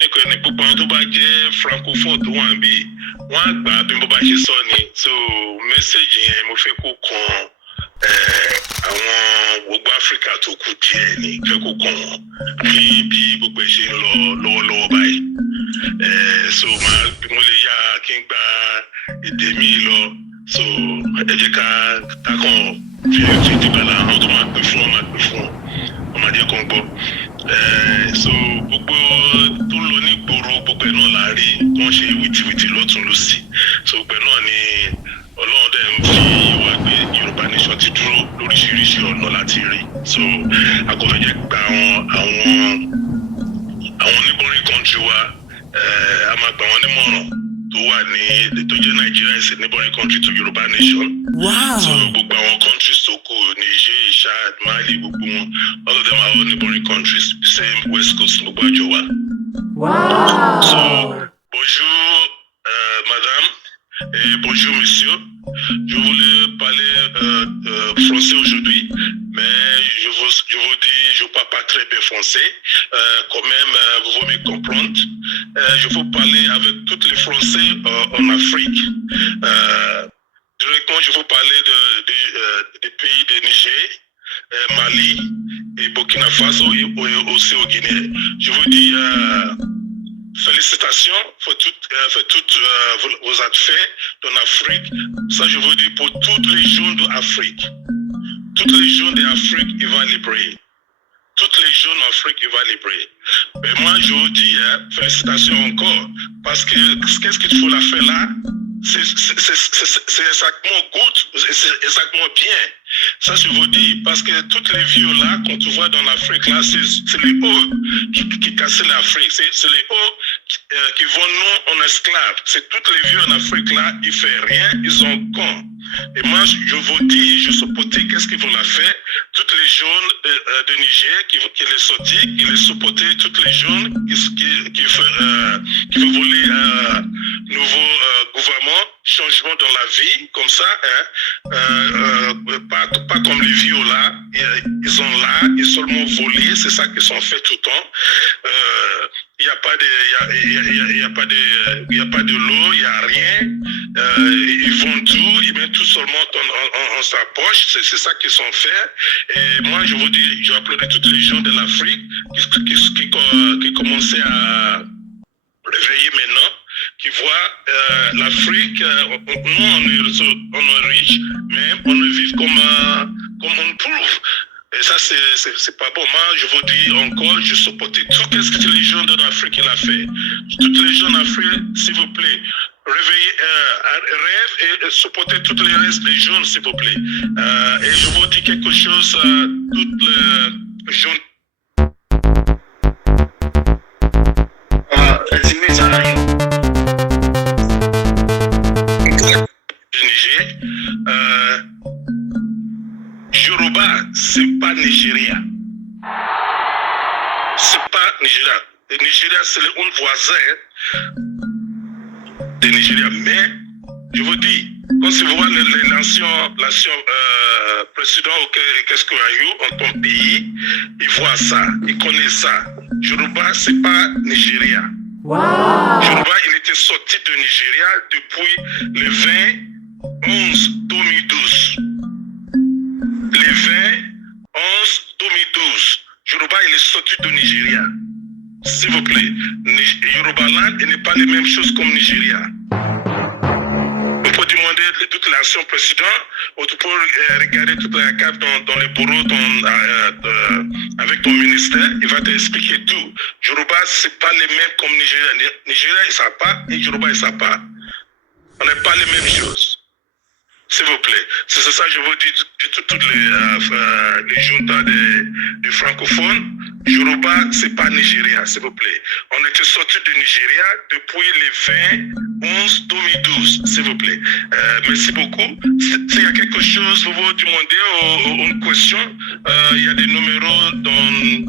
ní gbogbo àwọn tó bá jẹ́ francophone tó wà níbí wọ́n á gbà bí mo bá ṣe sọ ni so mẹ́sẹ̀gì yẹn mo fẹ́ kó kan àwọn gbogbo Áfíríkà tó kù díẹ̀ ní fẹ́ kó kàn wọ́n bí gbogbo ẹ̀ ṣe ń lọ lọ́wọ́lọ́wọ́ báyìí so mo lè yá kí n gba èdè míì lọ so ẹ jẹ́ ká kàn fi dìgbàlà àwọn tó máa pè fún wọn máa pè fún wọn wọ́n máa jẹ́ kó ń gbọ́ so gbogbo tó lọ ní gbòòrò gbogbo ẹ̀ náà la rí wọ́n ṣe wìtìwìtì lọ́tún lọ́sì so gbogbo ẹ̀ náà ni Ọlọ́run dẹ̀ ń fi ìwà gbé Yorùbá nation ti dúró lóríṣiríṣi ọ̀nà láti rí so agbọ́dọ̀ jẹ́ gba àwọn neighboring country wa a máa gbà wọ́n nímọ̀ràn tó wà ní tó jẹ́ Nàìjíríà is a neighboring country to Yorùbá nation. Wow. So gbogbo àwọn countries tó kù Niger, Chad, Mali gbogbo wọn all of them are all neighboring countries the same west coast gbogbo àjọ wa. Wow. So bonjour madame et bonjour monsieur. Je voulais parler français aujourd'hui, mais je vous dis, je ne parle pas très bien français. Quand même, vous pouvez me comprendre. Je veux parler avec tous les Français en Afrique. Directement, je veux parler des pays de Niger, Mali et Burkina Faso et aussi au Guinée. Je vous dis félicitations pour toutes vos affaires en Afrique. Ça, je vous dis pour toutes les jeunes d'Afrique. Toutes les jeunes d'Afrique, ils vont libérer. Toutes les jeunes d'Afrique, ils vont libérer. Mais moi, je vous dis félicitations encore. Parce que qu'est-ce qu'il faut la faire là? C'est exactement good, c'est exactement bien. Ça, je vous dis, parce que toutes les vieux là, qu'on tu vois dans l'Afrique là, c'est les hauts qui cassent l'Afrique. C'est les hauts qui vont nous en esclaves. C'est toutes les vieux en Afrique là, ils font rien, ils sont cons. Et moi, je vous dis, je supporte qu'est-ce qu'ils vont la faire. Toutes les jeunes de Niger qui les sortir, qui les supporter, toutes les jeunes qui veulent voler nouveau gouvernement, changement dans la vie, comme ça, pas comme les vieux là, ils sont là, ils seulement volés, c'est ça qu'ils sont fait tout le temps. Il n'y a pas de l'eau, il n'y a rien. Ils vont tout, ils mettent tout seulement en sa poche, c'est ça qu'ils sont faits. Et moi, je vous dis, je applaudis toutes les gens de l'Afrique qui commençaient à réveiller maintenant, qui voient l'Afrique, nous on est riche, mais on vit comme on prouve. Et ça, c'est pas bon. Moi, je vous dis encore, je supporte tout ce que les gens de l'Afrique ont fait. Toutes les gens d'Afrique, s'il vous plaît, rêve et supporter tous les restes des jeunes, s'il vous plaît. Et je vous dis quelque chose, toutes les jeunes. Niger, Yoruba, c'est pas Nigeria. C'est pas Nigeria. Le Nigeria, c'est un voisin de Nigeria. Mais, je vous dis, quand tu vois l'ancien président qu'est-ce qu'il y a eu en ton pays, il voit ça, il connaît ça. Yoruba, c'est pas Nigeria. Wow. Yoruba, il était sorti de Nigeria depuis le 20-11-2012. Le 20-11-2012. Yoruba, il est sorti de Nigeria. S'il vous plaît. Yoruba Land n'est pas les mêmes choses comme Nigeria. On peut demander toute l'action précédente, ou tu peux regarder toute la carte dans les bureaux avec ton ministère, il va t'expliquer tout. Yoruba, c'est pas les mêmes comme Nigeria. Nigeria, ils ne savent pas, et Yoruba, ils ne savent pas. On n'est pas les mêmes choses. S'il vous plaît. C'est ça que je vous dis toutes les juntas des francophones. Yoruba, c'est pas Nigeria, s'il vous plaît. On était sorti de Nigeria depuis le 20-11-2012, s'il vous plaît. Merci beaucoup. S'il y a quelque chose, vous vous demandez une question, il y a des numéros dans le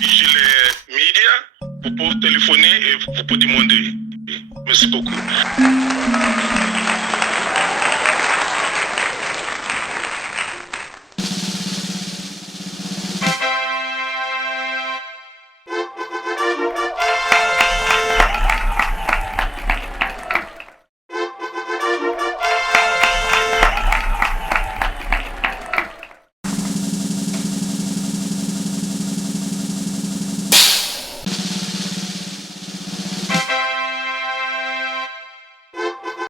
gilet média. Vous pouvez téléphoner et vous pouvez demander. Merci beaucoup.